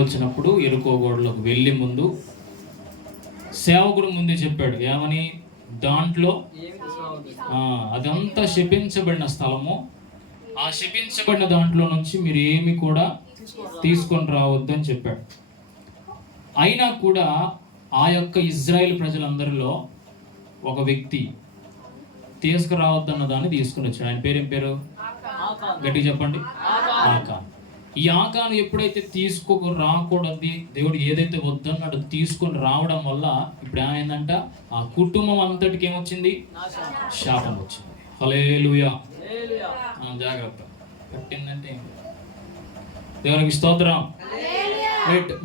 వచ్చినప్పుడు ఎరుకో గోడలోకి వెళ్ళి ముందు సేవకుడు ముందే చెప్పాడు ఏమని, దాంట్లో అదంతా శపించబడిన స్థలము, ఆ శపించబడిన దాంట్లో నుంచి మీరు ఏమి కూడా తీసుకొని రావద్దని చెప్పాడు. అయినా కూడా ఆ యొక్క ఇజ్రాయెల్ ప్రజలందరిలో ఒక వ్యక్తి తీసుకురావద్దన్న దాన్ని తీసుకుని వచ్చాడు. ఆయన పేరేం పేరు? గట్టిగా చెప్పండి. ఆకాన్. ఈ ఆకాను ఎప్పుడైతే తీసుకొని రాకూడదు, దేవుడు ఏదైతే వద్దన్నాడు తీసుకొని రావడం వల్ల ఇప్పుడు ఏమైందంట, ఆ కుటుంబం అంతటికి ఏమొచ్చింది? శాపం వచ్చింది. హల్లెలూయా. జాగ్రత్త పట్టిందంటే దేవునికి స్తోత్రం.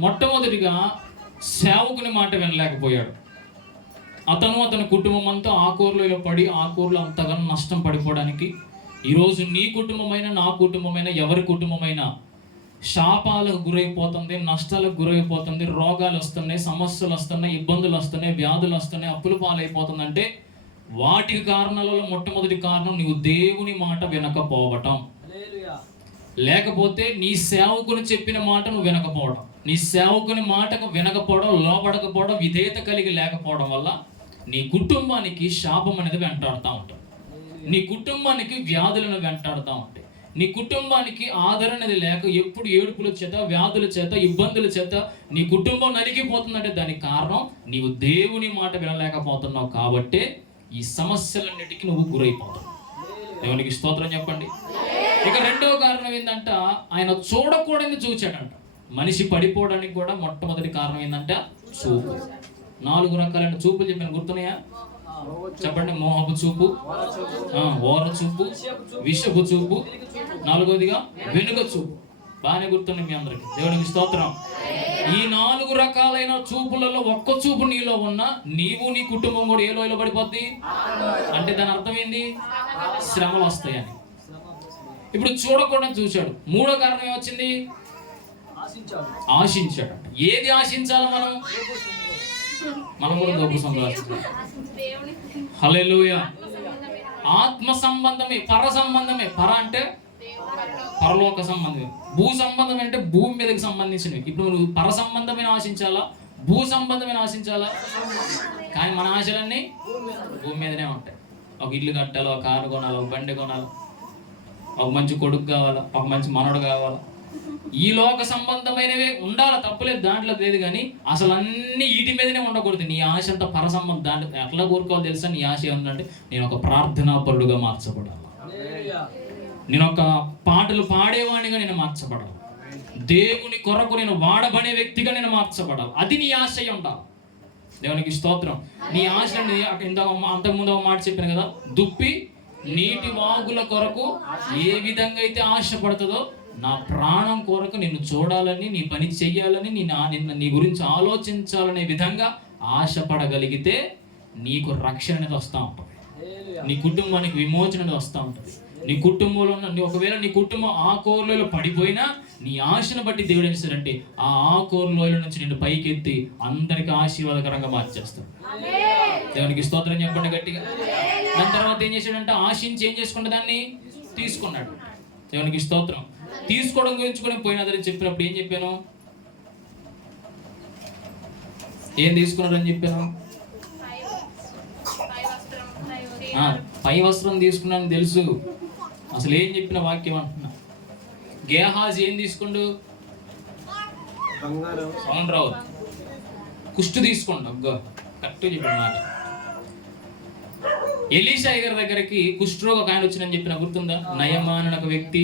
మొట్టమొదటిగా సేవకుని మాట వినలేకపోయాడు. అతని కుటుంబం అంతా ఆకూరలో పడి ఆకూరలో అంతగానో నష్టం పడిపోవడానికి, ఈరోజు నీ కుటుంబమైనా నా కుటుంబమైనా ఎవరి కుటుంబమైనా శాపాలకు గురైపోతుంది, నష్టాలకు గురైపోతుంది, రోగాలు వస్తున్నాయి, సమస్యలు వస్తున్నాయి, ఇబ్బందులు వస్తున్నాయి, వ్యాధులు వస్తున్నాయి, అప్పుల పాలైపోతుందంటే వాటికి కారణాలలో మొట్టమొదటి కారణం నీవు దేవుని మాట వినకపోవటం, లేకపోతే నీ సేవకుని చెప్పిన మాట నువ్వు వినకపోవడం, నీ సేవకుని మాటకు వినకపోవడం, లోపడకపోవడం, విధేయత కలిగి లేకపోవడం వల్ల నీ కుటుంబానికి శాపం అనేది వెంటాడుతూ ఉంటుంది. నీ కుటుంబానికి వ్యాధులను వెంటాడుతూ ఉంటాయి. నీ కుటుంబానికి ఆదరణ అనేది లేక ఎప్పుడు ఏడుపుల చేత, వ్యాధుల చేత, ఇబ్బందుల చేత నీ కుటుంబం నలిగిపోతుందంటే దానికి కారణం నీవు దేవుని మాట వినలేకపోతున్నావు. కాబట్టే ఈ సమస్యలన్నిటికీ నువ్వు గురైపోతావు. దేవునికి స్తోత్రం చెప్పండి. ఇక రెండవ కారణం ఏంటంట, ఆయన చూడకూడని చూచాడంట. మనిషి పడిపోవడానికి కూడా మొట్టమొదటి కారణం ఏంటంట, చూపు. 4 రకాలైన చూపులు చెప్పిన గుర్తున్నాయా? చెప్పండి. మోహపు చూపు, ఓర చూపు, విషపు చూపు, 4వదిగా వెనుక చూపు. బాగానే గుర్తుంది మీ అందరికి. దేవునికి స్తోత్రం. ఈ 4 రకాలైన చూపులలో ఒక్క చూపు నీలో ఉన్నా నీవు నీ కుటుంబం కూడా ఏ లోయలో పడిపోద్ది అంటే దాని అర్థం ఏంది? శ్రమలు వస్తాయని. ఇప్పుడు చూడకుండా చూశాడు. 3వ కారణం ఏమొచ్చింది? ఆశించాడు. ఏది ఆశించాలి మనం కూడా గొప్ప సంపాదించాలి. హల్లెలూయా. ఆత్మ సంబంధమే, పర సంబంధమే. పర అంటే పరలోక సంబంధమే, భూ సంబంధం అంటే భూమి మీదకి సంబంధించినవి. ఇప్పుడు నువ్వు పర సంబంధమైన ఆశించాలా, భూ సంబంధమైన ఆశించాలా? కానీ మన ఆశలన్నీ భూమి మీదనే ఉంటాయి. ఒక ఇల్లు కట్టాలి, ఒక కారు కొనాలి, ఒక బండి కొనాలి, ఒక మంచి కొడుకు కావాలా, ఒక మంచి మనవడు కావాలా, ఈ లోక సంబంధమైనవే ఉండాలి, తప్పులేదు, దాంట్లో లేదు. కానీ అసలు అన్ని వీటి మీదనే ఉండకూడదు. నీ ఆశ అంతా పర సంబంధం. దాంట్లో ఎట్లా కోరుకోవాలి తెలుసా? నీ ఆశ ఏమంటే నేను ఒక ప్రార్థనా పరుడుగా మార్చబడాలి, నేను ఒక పాటలు పాడేవాడిగా నేను మార్చబడాలి, దేవుని కొరకు నేను వాడబడే వ్యక్తిగా నేను మార్చబడాలి. అది నీ ఆశయం ఉండాలి. దేవునికి స్తోత్రం. నీ ఆశని అంతకుముందు ఒక మాట చెప్పాను కదా, దుప్పి నీటి వాగుల కొరకు ఏ విధంగా అయితే ఆశపడుతుందో నా ప్రాణం కొరకు నిన్ను చూడాలని, నీ పని చెయ్యాలని, నీ గురించి ఆలోచించాలనే విధంగా ఆశపడగలిగితే నీకు రక్షణ అనేది వస్తూ ఉంటుంది. నీ కుటుంబానికి విమోచన అనేది వస్తూ ఉంటుంది. నీ కుటుంబంలో ఉన్న ఒకవేళ నీ కుటుంబం ఆ కోర్లలో పడిపోయినా నీ ఆశను బట్టి దేవుడు ఏం చేస్తాడంటే ఆ కోర్లోయల నుంచి నిన్ను పైకెత్తి అందరికి ఆశీర్వాదకరంగా మార్చేస్తాడు. దేవునికి స్తోత్రం చెప్పండి గట్టిగా. దాని తర్వాత ఏం చేశాడంటే ఆశించి ఏం చేసుకుంటే దాన్ని తీసుకున్నాడు. దేవునికి స్తోత్రం. తీసుకోవడం గురించి కూడా పోయినదని చెప్పినప్పుడు ఏం చెప్పాను? ఏం తీసుకున్నాడని చెప్పాను? పై వస్త్రం తీసుకున్నాను తెలుసు. అసలు ఏం చెప్పిన వాక్యం అంటున్నా. గేహాజీ ఏం తీసుకుండు? అవును రావు. కుష్టు తీసుకోండి. కరెక్ట్ చెప్పిన మాట. ఎలీషా గారి దగ్గరికి కుష్ఠరోగం ఒక ఆయన వచ్చిందని చెప్పిన గుర్తుందా? నయమాన్ ఒక వ్యక్తి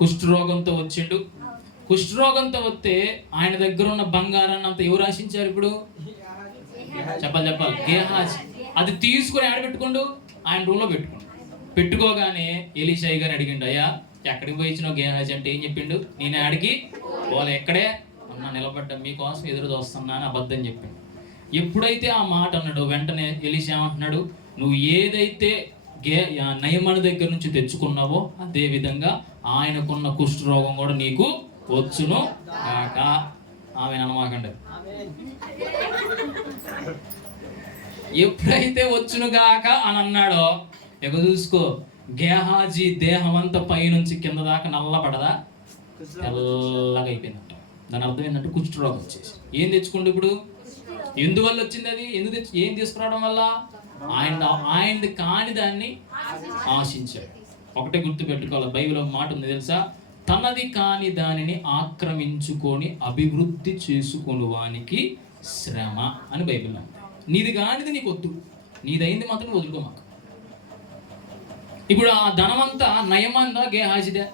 కుష్ఠరోగంతో వచ్చిండు. కుష్ఠరోగంతో వస్తే ఆయన దగ్గర ఉన్న బంగారాన్ని అంతా ఎవరు ఆశించారు? ఇప్పుడు చెప్పాలి గేహాజీ. అది తీసుకుని ఆడ పెట్టుకోండు, ఆయన రూమ్లో పెట్టుకోగానే ఎలీషా గారు అడిగిండు, అయ్యా ఎక్కడికి పోయి ఇచ్చినావు గేహాజీ అంటే ఏం చెప్పిండు? నేను ఆడికి వాళ్ళు ఎక్కడే అన్నా నిలబడ్డా, మీకోసం ఎదురు చూస్తున్నా అని అబద్ధం చెప్పిండు. ఎప్పుడైతే ఆ మాట అన్నాడు వెంటనే ఎలీషా ఏమంటున్నాడు, నువ్వు ఏదైతే నయమాను దగ్గర నుంచి తెచ్చుకున్నావో అదే విధంగా ఆయనకున్న కుష్ఠరోగం కూడా నీకు వచ్చును కాక. ఆమె అనమాకండి. ఎప్పుడైతే వచ్చును గాక అని అన్నాడో ఎగ చూసుకో, గేహాజీ దేహం అంతా పై నుంచి కింద దాకా నల్లపడదా, తెల్లగా అయిపోయిందంట. దాని అర్థం ఏంటంటే కుష్ఠరోగం వచ్చేసి. ఏం తెచ్చుకోండి ఇప్పుడు? ఎందువల్ల వచ్చింది అది? ఏం తీసుకురావడం వల్ల? ఆయనది కాని దాన్ని ఆశించాడు. ఒకటే గుర్తు పెట్టుకోవాలి, బైబిల్ ఒక మాట ఉంది తెలుసా, తనది కాని దానిని ఆక్రమించుకొని అభివృద్ధి చేసుకుని వానికి శ్రమ అని బైబిల్లో ఉంది. నీది కానిది నీకు వద్దు, నీదైంది మాత్రం వదులుకోమాక. ఇప్పుడు ఆ ధనమంతా నయమందా గేహాజిదే?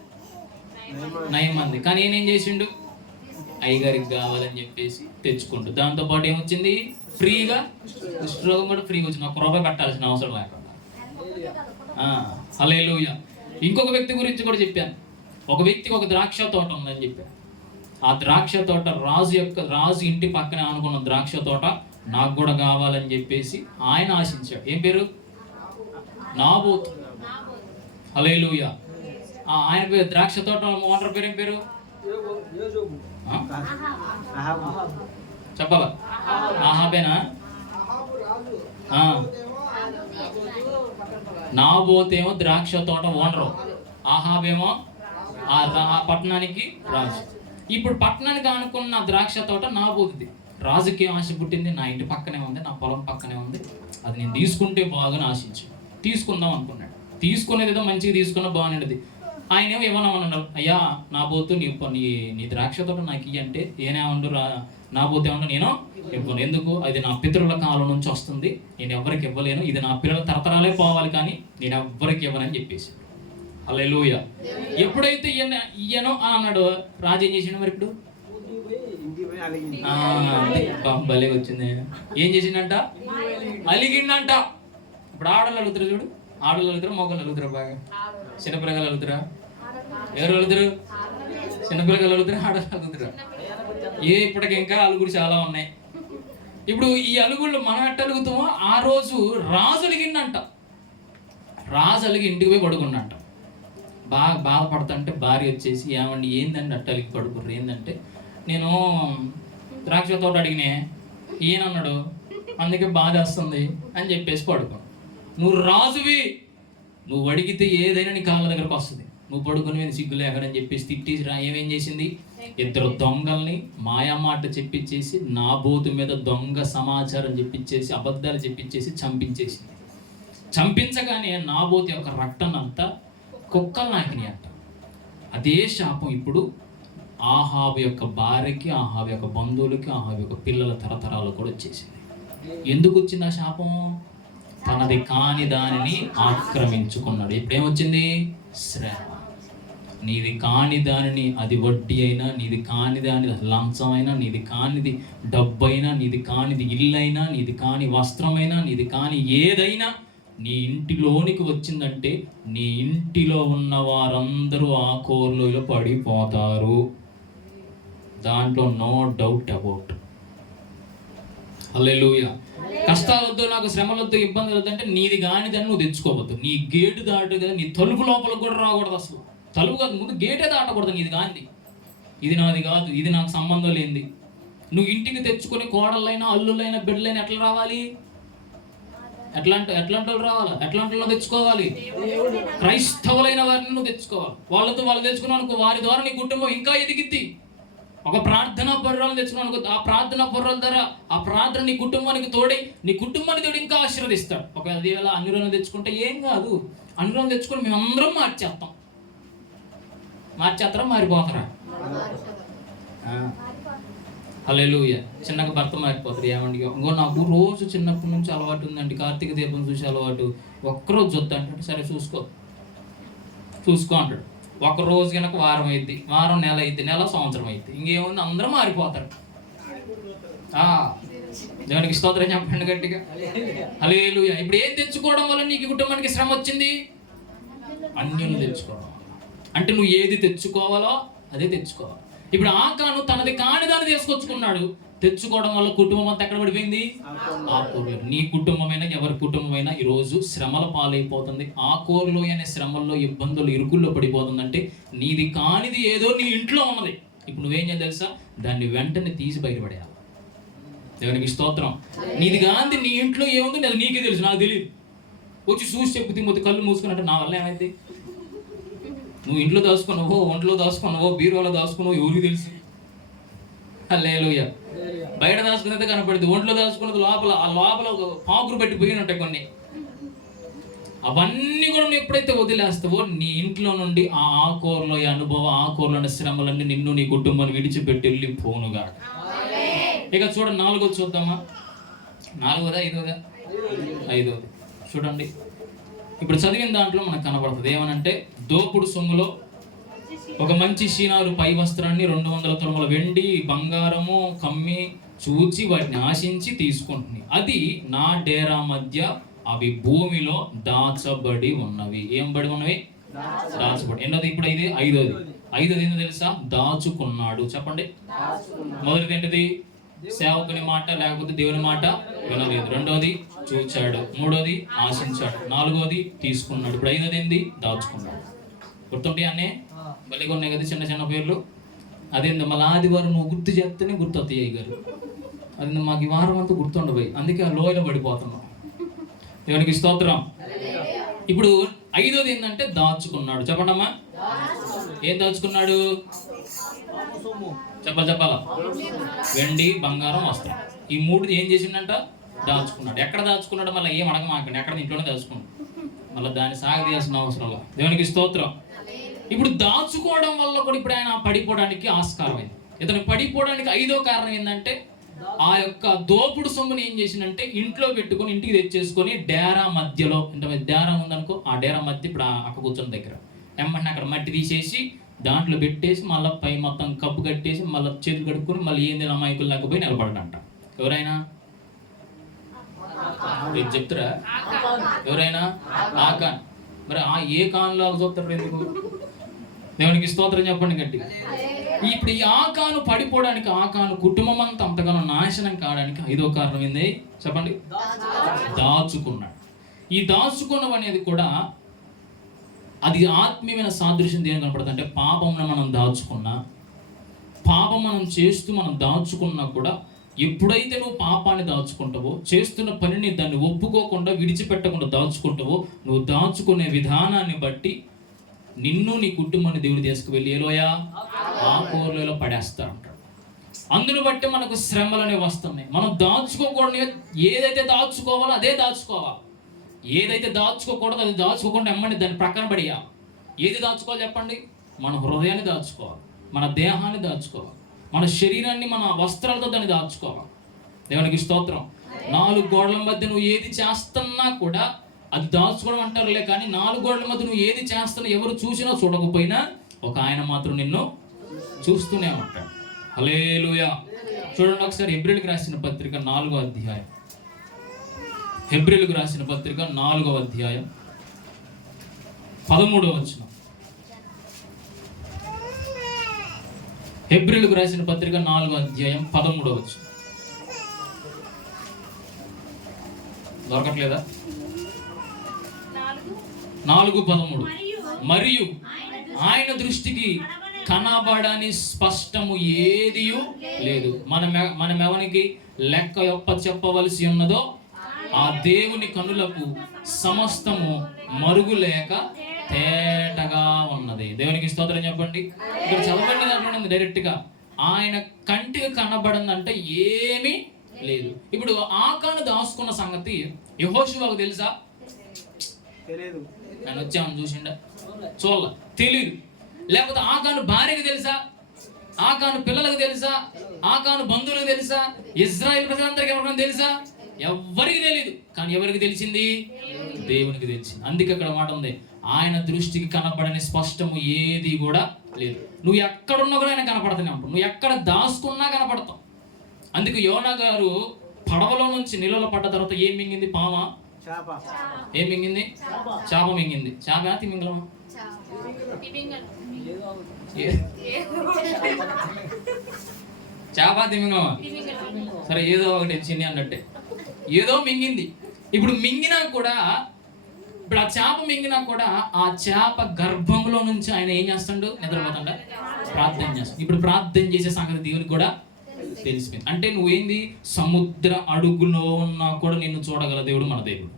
నయమంది. కానీ ఏం చేసిండు? అయ్యగారికి కావాలని చెప్పేసి తెచ్చుకుంటూ, దాంతోపాటు ఏమొచ్చింది? ఫ్రీగా కుష్ఠరోగం కూడా ఫ్రీగా వచ్చింది, 1 రూపాయి పెట్టాల్సిన అవసరం లేకుండా. హల్లెలూయా. ఇంకొక వ్యక్తి గురించి కూడా చెప్పాను. ఒక వ్యక్తికి ఒక ద్రాక్ష తోట ఉందని చెప్పాను. ఆ ద్రాక్ష తోట రాజు ఇంటి పక్కనే అనుకున్న ద్రాక్ష తోట నాకు కూడా కావాలని చెప్పేసి ఆయన ఆశించాడు. ఏం పేరు? నాబోతు. హల్లెలూయా. ఆయన పేరు, ద్రాక్ష తోట ఓనర్ పేరు ఏం పేరు? చెప్పాలా? ఆహాబేనా? నాబోతేమో ద్రాక్ష తోట ఓనరు, ఆహాబేమో ఆ పట్టణానికి రాజు. ఇప్పుడు పట్టణానికి అనుకున్న ద్రాక్ష తోట నాబోతుది. రాజుకి ఆశ పుట్టింది, నా ఇంటి పక్కనే ఉంది, నా పొలం పక్కనే ఉంది, అది నేను తీసుకుంటే బాగా ఆశించి తీసుకుందాం అనుకున్నాడు. తీసుకునేది ఏదో మంచిగా తీసుకున్నా బాగుండేది. ఆయన ఏమో ఏమన్నామన్నాడు, అయ్యా నాబోతు నీ ద్రాక్ష తోట నాకు ఇయ్యి అంటే ఏనేమండు నాబోతు ఏమన్నా నేను ఇవ్వను. ఎందుకు? అది నా పితరుల కాలం నుంచి వస్తుంది, నేను ఎవరికి ఇవ్వలేను, ఇది నా పిల్లల తరతరాలే పోవాలి, కానీ నేను ఎవ్వరికి ఇవ్వనని చెప్పేసి. హల్లెలూయా. ఎప్పుడైతే ఇయ్యనో అన్నాడు, రాజు ఏం చేసిండు మరి? ఇప్పుడు భలే వచ్చింది. ఏం చేసిండంట? అలిగిండంట. ఇప్పుడు ఆడలు అలుగుతారు చూడు, ఆడలు అలుగుతారు, మొగలు అలుగుతారు, బాగా చిన్నపిల్లలు అలుగుతారా? ఎవరు అలుగుతారు? చిన్నపిల్లలు అలుగుతారా, ఆడలు అలుగుతారా? ఇప్పటికి ఇంకా అలుగుడు చాలా ఉన్నాయి. ఇప్పుడు ఈ అలుగుళ్ళు మనం ఎట్ట అలుగుతామో, ఆ రోజు రాజు అలిగిండంట. రాజు అలిగి ఇంటికి పోయి పడుకున్నంట. బాగా బాధపడుతుంటే భార్య వచ్చేసి, ఏమండి ఏందండి అట్టలికి పడుకుర్రు? ఏంటంటే, నేను ద్రాక్ష తోట అడిగినే, ఈయనన్నాడు అందుకే బాధ వస్తుంది అని చెప్పేసి పడుకో. నువ్వు రాజువి, నువ్వు అడిగితే ఏదైనా నీ కాళ్ళ దగ్గరకు వస్తుంది, నువ్వు పడుకుని మీద సిగ్గులు ఎక్కడని చెప్పేసి తిట్టేసి ఏమేం చేసింది? 2 దొంగల్ని మాయమాట చెప్పించేసి, నాబోతు మీద దొంగ సమాచారం చెప్పించేసి, అబద్ధాలు చెప్పించేసి చంపించేసింది. చంపించగానే నాబోతు యొక్క రక్తం అంతా కుక్కలు నాకినాయి అంట. అదే శాపం ఇప్పుడు ఆహాబు యొక్క భార్యకి, ఆహాబు యొక్క బంధువులకి, ఆహాబు యొక్క పిల్లల తరతరాలు కూడా వచ్చేసింది. ఎందుకు వచ్చింది ఆ శాపం? తనది కాని దానిని ఆక్రమించుకున్నాడు. ఇప్పుడేమొచ్చింది? శ్రమ. నీది కాని దానిని, అది వడ్డీ అయినా, నీది కాని దాని లంచమైనా, నీది కానిది డబ్బైనా, నీది కానిది ఇల్లైనా, నీది కాని వస్త్రమైనా, నీది కాని ఏదైనా నీ ఇంటిలోనికి వచ్చిందంటే నీ ఇంటిలో ఉన్న వారందరూ ఆ కోర్లులో పడిపోతారు. దాంట్లో నో డౌట్ అబౌట్. హల్లెలూయా. కష్టాలొద్దు, నాకు శ్రమలొద్దు, ఇబ్బందులు వద్దు అంటే నీది కానిదని నువ్వు తెచ్చుకోవద్దు. నీ గేటు దాటు కదా, నీ తలుపు లోపలికి కూడా రాకూడదు. అసలు తలుపు కాదు, ముందు గేటే దాటకూడదు. నీది కానిది, ఇది నాది కాదు, ఇది నాకు సంబంధం లేనిది. నువ్వు ఇంటికి తెచ్చుకొని కోడళ్ళైనా, అల్లులైనా, బిడ్డలైనా ఎట్లా రావాలి? ఎట్లాంటి వాళ్ళు రావాలి? ఎట్లాంటి వాళ్ళు తెచ్చుకోవాలి? క్రైస్తవులైన వారిని నువ్వు తెచ్చుకోవాలి. వాళ్ళు తెచ్చుకున్నావు అనుకో, వారి ద్వారా నీ కుటుంబం ఇంకా ఎదిగిద్ది. ఒక ప్రార్థనా పర్రాలు తెచ్చుకున్నావు అనుకో, ఆ ప్రార్థనా పర్రాల ద్వారా ఆ ప్రార్థన నీ కుటుంబానికి తోడై, నీ కుటుంబానికి తోడు ఇంకా ఆశీర్వదిస్తాడు. ఒకవేళ అన్ని రోజులు తెచ్చుకుంటే ఏం కాదు, అన్ని రోజులు తెచ్చుకొని మేమందరం మార్చేస్తారా? మారిపోతారా? హల్లెలూయా. చిన్నగా భర్త మారిపోతారు. ఏమండి ఇంకో నాకు రోజు చిన్నప్పటి నుంచి అలవాటు ఉందండి, కార్తీక దీపం చూసే అలవాటు, ఒక్కరోజు చూద్దా అంటే, సరే చూసుకో అంటాడు. ఒకరోజు కనుక వారం అయింది, వారం నెల అయింది, నెల సంవత్సరం అయింది, ఇంకేముంది, అందరూ మారిపోతారు. దేవునికి స్తోత్రం చెప్పండి గట్టిగా. హల్లెలూయా. ఇప్పుడు ఏం తెచ్చుకోవడం వల్ల నీకు కుటుంబానికి శ్రమ వచ్చింది? అన్యులు తెచ్చుకోవడం. అంటే నువ్వు ఏది తెచ్చుకోవాలో అదే తెచ్చుకోవాలి. ఇప్పుడు ఆకాను తనది కాని దాన్ని తీసుకొచ్చుకున్నాడు. తెచ్చుకోవడం వల్ల కుటుంబం అంతా ఎక్కడ పడిపోయింది? ఆకోరులో. నీ కుటుంబమైనా, ఎవరి కుటుంబమైనా ఈరోజు శ్రమల పాలైపోతుంది. ఆకోరులో అనే శ్రమల్లో, ఇబ్బందులు, ఇరుకుల్లో పడిపోతుందంటే నీది కానిది ఏదో నీ ఇంట్లో ఉన్నది. ఇప్పుడు నువ్వేం చేయాలి తెలుసా? దాన్ని వెంటనే తీసి బయటపడేయాలి. దేవునికి స్తోత్రం. నీది కానిది నీ ఇంట్లో ఏముంది అది నీకే తెలుసు, నాకు తెలియదు. వచ్చి చూసి చెప్పు తిమ్మతి, కళ్ళు మూసుకున్నట్టు నా వల్ల ఏమైంది? నువ్వు ఇంట్లో దాచుకున్నావో, ఒంట్లో దాచుకున్నావో, బీరువాలో దాచుకున్నావో ఎవరికి తెలుసు? హల్లెలూయా. బయట దాచుకునేది కనపడింది, ఒంట్లో దాచుకున్నది లోపల, ఆ లోపల ఒక పాకురు పెట్టి పోయిన ఉంటాయి కొన్ని. అవన్నీ కూడా నువ్వు ఎప్పుడైతే వదిలేస్తావో నీ ఇంట్లో నుండి ఆ ఆకూరలో ఈ అనుభవం, ఆకూరలోని శ్రమలన్నీ నిన్ను నీ కుటుంబాన్ని విడిచిపెట్టి వెళ్ళిపోనుగా. ఇక చూడండి, 4వది చూద్దామా? 4వదా 5వదా? 5వది చూడండి. ఇప్పుడు చదివిన దాంట్లో మనకు కనబడుతుంది ఏమనంటే, దోపుడు సొమ్ములో ఒక మంచి షీనారు పై వస్త్రాన్ని 200 తులముల వెండి బంగారము కమ్మి చూచి వాటిని ఆశించి తీసుకుంటుంది. అది నా డేరా మధ్య అవి భూమిలో దాచబడి ఉన్నవి. ఏం బడి ఉన్నవి? దాచబడి. ఎన్నోది ఇప్పుడు? ఇది 5వది. 5వది ఏంటో తెలుసా? దాచుకున్నాడు. చెప్పండి. మొదటిది ఏంటిది? సేవకుని మాట లేకపోతే దేవుని మాట వినలేదు. 2వది చూచాడు. 3వది ఆశించాడు. 4వది తీసుకున్నాడు. ఇప్పుడు 5వది ఏంది? దాచుకున్నాడు. గుర్తుంటాయి అన్నీ బలిగా ఉన్నాయి కదా చిన్న చిన్న పేర్లు. అదేందో మళ్ళీ ఆదివారం నువ్వు గుర్తు చేస్తేనే గుర్తొస్తాయి గారు. అది మాకు ఈ వారం అంతా గుర్తుండబోయి, అందుకే ఆ లోయలో పడిపోతున్నాం. దేవునికి స్తోత్రం. ఇప్పుడు 5వది ఏంటంటే దాచుకున్నాడు. చెప్పండమ్మా, ఏం దాచుకున్నాడు? చెప్పాలా? వెండి బంగారం వస్త్రం. ఈ 3 ఏం చేసిండంట? దాచుకున్నాడు. ఎక్కడ దాచుకున్నాడు? మళ్ళీ ఏం అడగమాకండి, ఎక్కడ ఇంట్లోనే దాచుకున్నాడు. మళ్ళీ దాన్ని సాగదీయాల్సిన అవసరం లేదు. దేవునికి స్తోత్రం. ఇప్పుడు దాచుకోవడం వల్ల కూడా ఇప్పుడు ఆయన పడిపోవడానికి ఆస్కారం అయింది. ఇతను పడిపోవడానికి 5వ కారణం ఏంటంటే, ఆ యొక్క దోపుడు సొమ్ముని ఏం చేసిందంటే ఇంట్లో పెట్టుకొని ఇంటికి తెచ్చేసుకొని డేరా మధ్యలో, అంటే డేరా ఉందనుకో, ఆ డేరా మధ్య ఇప్పుడు అక్క కూర్చొని దగ్గర ఏమంటే అక్కడ మట్టి తీసేసి దాంట్లో పెట్టేసి మళ్ళీ పై మొత్తం కప్పు కట్టేసి మళ్ళీ చేతులు కడుక్కొని మళ్ళీ ఏంది అమాయకులు లేకపోయి నిలబడడంట. ఎవరైనా చెప్తారా? ఎవరైనా ఆకాన్. మరి ఆ ఏ కాన్లో చూస్తారు ఎందుకు? దేవునికి స్తోత్రం చెప్పండి గట్టిగా. ఇప్పుడు ఈ ఆకాను పడిపోవడానికి, ఆకాను కుటుంబం అంతా అంతగానో నాశనం కావడానికి 5వ కారణం ఏంది? చెప్పండి. దాచుకున్నాడు. ఈ దాచుకున్నవి అనేది కూడా అది ఆత్మీయమైన సాదృశ్యం దేని కనపడుతుంది అంటే, పాపంను మనం దాచుకున్నా, పాపం మనం చేస్తూ మనం దాచుకున్నా కూడా, ఎప్పుడైతే నువ్వు పాపాన్ని దాచుకుంటావో, చేస్తున్న పనిని దాన్ని ఒప్పుకోకుండా విడిచిపెట్టకుండా దాచుకుంటావో, నువ్వు దాచుకునే విధానాన్ని బట్టి నిన్ను నీ కుటుంబాన్ని దేవుడు తీసుకువెళ్ళి ఏలోయా ఆ కూరలో పడేస్తా అంటాడు. అందును బట్టి మనకు శ్రమలు అనేవి వస్తున్నాయి. మనం దాచుకోకూడదు. ఏదైతే దాచుకోవాలో అదే దాచుకోవాలి. ఏదైతే దాచుకోకూడదు అది దాచుకోకుండా ఎమ్మండి దాన్ని ప్రక్కన పడియా. ఏది దాచుకోవాలి చెప్పండి? మన హృదయాన్ని దాచుకోవాలి, మన దేహాన్ని దాచుకోవాలి, మన శరీరాన్ని మన వస్త్రాలతో దాన్ని దాచుకోవాలి. దేవునికి స్తోత్రం. 4 గోడల మధ్య నువ్వు ఏది చేస్తున్నా కూడా అది దాచుకోవడం అంటారులే, కానీ 4 గోడల మధ్య నువ్వు ఏది చేస్తున్నా ఎవరు చూసినా చూడకపోయినా ఒక ఆయన మాత్రం నిన్ను చూస్తూనే ఉంటాడు. హల్లెలూయా. చూడండి ఒకసారి హెబ్రీయులకు రాసిన పత్రిక 4వ అధ్యాయం. హెబ్రీయులకు రాసిన పత్రిక 4వ అధ్యాయం 13వ వచనం. హెబ్రీయులకు రాసిన పత్రిక 4వ అధ్యాయం 13వ వచనం. దొరకట్లేదా? 4:13. మరియు ఆయన దృష్టికి కనబడని స్పష్టము ఏదియు లేదు. మనం ఎవరికి లెక్క చెప్పవలసి ఉన్నదో ఆ దేవుని కనులకు సమస్తము మరుగులేక తేటగా ఉన్నది. దేవునికి స్తోత్రం చెప్పండి. ఇక్కడ చదవండి, దాంట్లో డైరెక్ట్ గా ఆయన కంటికి కనబడిందంటే ఏమీ లేదు. ఇప్పుడు ఆకాను దాచుకున్న సంగతి యెహోషువకు తెలుసా? తెలియదు. ఆయన వచ్చామని చూసిండా? చూడాల, తెలీదు. లేకపోతే ఆకాను భార్యకి తెలుసా? ఆకాను పిల్లలకు తెలుసా? ఆకాను బంధువులకు తెలుసా? ఇజ్రాయెల్ ప్రజలందరికీ ఎవరికైనా తెలుసా? ఎవరికి తెలియదు. కానీ ఎవరికి తెలిసింది? దేవునికి తెలిసింది. అందుకే అక్కడ మాట ఉంది, ఆయన దృష్టికి కనపడని స్పష్టము ఏది కూడా లేదు. నువ్వు ఎక్కడున్నా కూడా ఆయన కనపడుతూనే ఉంటావు. నువ్వు ఎక్కడ దాచుకున్నా కనపడతావు. అందుకే యోనా గారు పడవలో నుంచి నీళ్ళలో పడ్డ తర్వాత ఏం మింగింది? పామా? ఏం మింగింది? చేప మింగింది. చేప తిమింగలమా? చేప తిమింగలమా? సరే, ఏదో ఒకటి చిన్ని అన్నట్టే ఏదో మింగింది. ఇప్పుడు మింగినా కూడా, ఇప్పుడు ఆ చేప మింగినా కూడా ఆ చేప గర్భంలో నుంచి ఆయన ఏం చేస్తాడు? నిద్రపోతాడా? ప్రార్థన చేస్తాడు. ఇప్పుడు ప్రార్థన చేసే సంగతి దేవునికి కూడా తెలిసిపోయింది. అంటే నువ్వేంది? సముద్ర అడుగులో ఉన్నా కూడా నిన్ను చూడగల దేవుడు మన దేవుడు.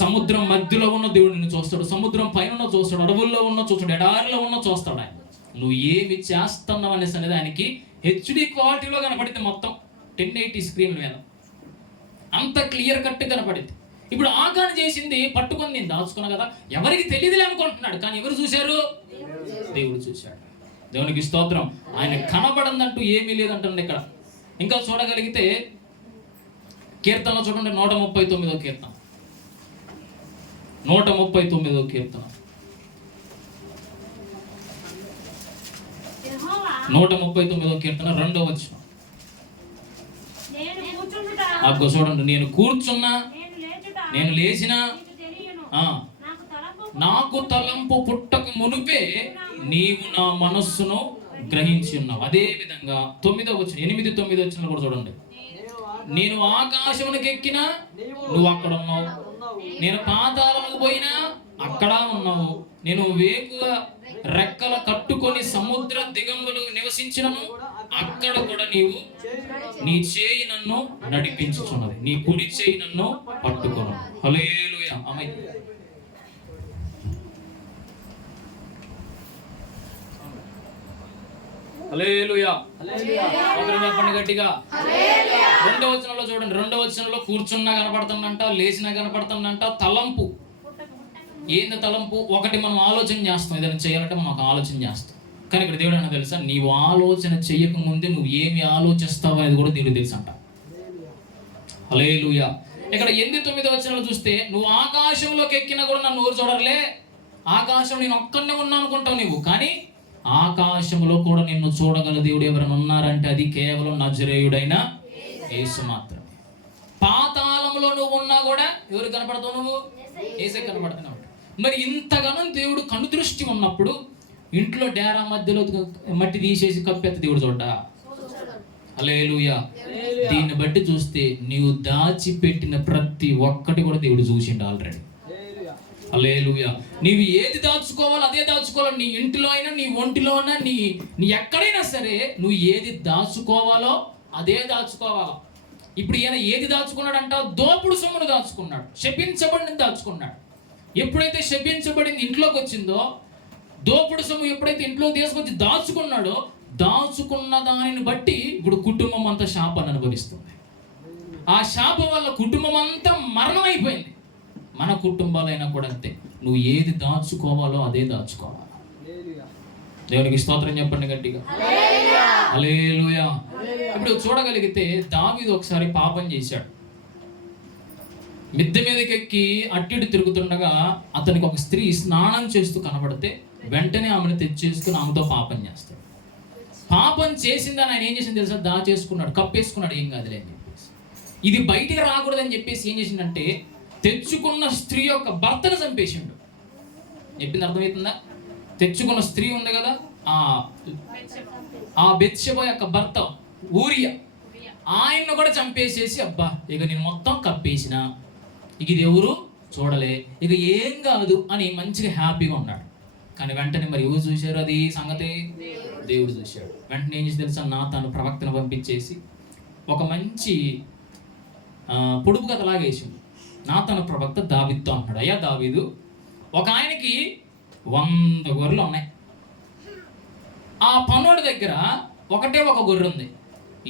సముద్రం మధ్యలో ఉన్న దేవుడు నిన్ను చూస్తాడు, సముద్రం పైన చూస్తాడు, అడవుల్లో ఉన్న చూస్తాడు, ఎడారిలో ఉన్న చూస్తాడు. ఆయన నువ్వు ఏమి చేస్తున్నావు అనేసి అనేది ఆయనకి హెచ్డి క్వాలిటీలో కనపడింది మొత్తం 1080 స్క్రీన్ మీద, అంత క్లియర్ కట్ కనపడింది. ఇప్పుడు ఆకాన్ చేసింది పట్టుకొని నేను దాచుకున్నా కదా, ఎవరికి తెలియదులే అనుకుంటున్నాడు, కానీ ఎవరు చూశారు? దేవుడు చూశాడు. దేవునికి స్తోత్రం. ఆయన కనబడందంటూ ఏమీ లేదంటుంది ఇక్కడ. ఇంకా చూడగలిగితే కీర్తనలో చూడండి, 139వ కీర్తన, 139వ కీర్తన, 139వ కీర్తన 2వ వచనం. అగ్గో చూడండి, నేను కూర్చున్నా, నేను లేచినా, నాకు తలంపు పుట్టక మునుపే నీవు నా మనస్సును గ్రహించి ఉన్నావు. అదే విధంగా 9వ వచనం, 8, 9 వచనం కూడా చూడండి. నేను ఆకాశమునికి ఎక్కినా నువ్వు అక్కడ ఉన్నావు, నేను పాతాళములకు పోయినా అక్కడ ఉన్నావు, నేను వేకువ రెక్కల కట్టుకొని సముద్ర దిగంబులు నివసించినను అక్కడ కూడా నీవు నీ చేయి నన్ను నడిపించుచున్నది, నీ కుడి చేయి నన్ను పట్టుకొను. హల్లెలూయా, ఆమేన్. హల్లెలూయా, చెప్పండి గట్టిగా. 2వ వచనంలో చూడండి, 2వ వచనంలో కూర్చున్నా కనపడుతుందంట, లేచినా కనపడుతుందంట. తలంపు ఏంది? తలంపు ఒకటి మనం ఆలోచన చేస్తాం, ఏదైనా చేయాలంటే మనం ఒక ఆలోచన చేస్తాం. కానీ ఇక్కడ దేవుడు అన్న తెలుసా, నీవు ఆలోచన చేయక ముందే నువ్వు ఏమి ఆలోచిస్తావు అనేది కూడా దేవుడు తెలుసు అంట. హల్లెలూయా. ఇక్కడ 8, 9 వచనాలు చూస్తే, నువ్వు ఆకాశంలోకి ఎక్కినా కూడా నన్ను ఎవరు చూడరులే, ఆకాశం నేను ఒక్కనే ఉన్నా అనుకుంటావు నువ్వు, కానీ ఆకాశంలో కూడా నిన్ను చూడగల దేవుడు ఎవరైనా ఉన్నారంటే అది కేవలం నజరేయుడైన యేసు మాత్రమే. పాతాళంలో నువ్వు ఉన్నా కూడా ఎవరు కనపడతావు? నువ్వు యేసే కనపడుతున్నావు. మరి ఇంతగానో దేవుడు కను దృష్టి ఉన్నప్పుడు ఇంట్లో డేరా మధ్యలో మట్టి తీసేసి కప్పెత్త దేవుడు చూడ్డా? హల్లెలూయా. దీన్ని బట్టి చూస్తే నీవు దాచిపెట్టిన ప్రతి ఒక్కటి కూడా దేవుడు చూసిండు ఆల్రెడీ. హల్లెలూయా. నీవు ఏది దాచుకోవాలో అదే దాచుకోవాలి. నీ ఇంటిలో అయినా, నీ ఒంటిలో అయినా, నీ ఎక్కడైనా సరే నువ్వు ఏది దాచుకోవాలో అదే దాచుకోవాలా. ఇప్పుడు ఈయన ఏది దాచుకున్నాడంట? దోపుడు సొమ్మును దాచుకున్నాడు, శపించబడిని దాచుకున్నాడు. ఎప్పుడైతే శపించబడింది ఇంట్లోకి వచ్చిందో, దోపుడు సొమ్ము ఎప్పుడైతే ఇంట్లో తీసుకొచ్చి దాచుకున్నాడో, దాచుకున్న దానిని బట్టి ఇప్పుడు కుటుంబం అంతా శాపాన్ని అనుభవిస్తుంది. ఆ శాపం వల్ల కుటుంబం అంతా మరణం అయిపోయింది. మన కుటుంబాలైనా కూడా అంతే, నువ్వు ఏది దాచుకోవాలో అదే దాచుకోవాలి. దేవునికి స్తోత్రం చెప్పండి గట్టిగా. హల్లెలూయా. ఇప్పుడు చూడగలిగితే దావీదు ఒకసారి పాపం చేశాడు. మిద్దె మీదకి ఎక్కి అట్టిడు తిరుగుతుండగా అతనికి ఒక స్త్రీ స్నానం చేస్తూ కనబడితే వెంటనే ఆమెను తెచ్చేసుకుని ఆమెతో పాపం చేస్తాడు. పాపం చేసిందని ఆయన ఏం చేసింది తెలుసా? దాచేసుకున్నాడు, కప్పేసుకున్నాడు, ఏం కాదులే అని చెప్పేసి. ఇది బయటికి రాకూడదని చెప్పేసి ఏం చేసిందంటే తెచ్చుకున్న స్త్రీ యొక్క భర్తను చంపేసిండు. చెప్పింది అర్థమవుతుందా? తెచ్చుకున్న స్త్రీ ఉంది కదా, ఆ బెత్షెబా యొక్క భర్త ఊరియా, ఆయన్ను కూడా చంపేసేసి, అబ్బా ఇక నేను మొత్తం కప్పేసిన, ఇక ఇది ఎవరు చూడలే, ఇక ఏం కాదు అని మంచిగా హ్యాపీగా ఉన్నాడు. కానీ వెంటనే మరి ఎవరు చూశారు అది సంగతి? దేవుడు చూశాడు. వెంటనే ఏం చేసి తెలుసా? నాతాను ప్రవక్తను పంపించేసి ఒక మంచి పొడుపు కథ లాగేసింది. నాతాను ప్రవక్త దావీదుతో అంటాడు, అయ్యా దావీదు, ఒక ఆయనకి 100 గొర్రెలు ఉన్నాయి. ఆ పనోడి దగ్గర ఒకటే ఒక గొర్రె ఉంది.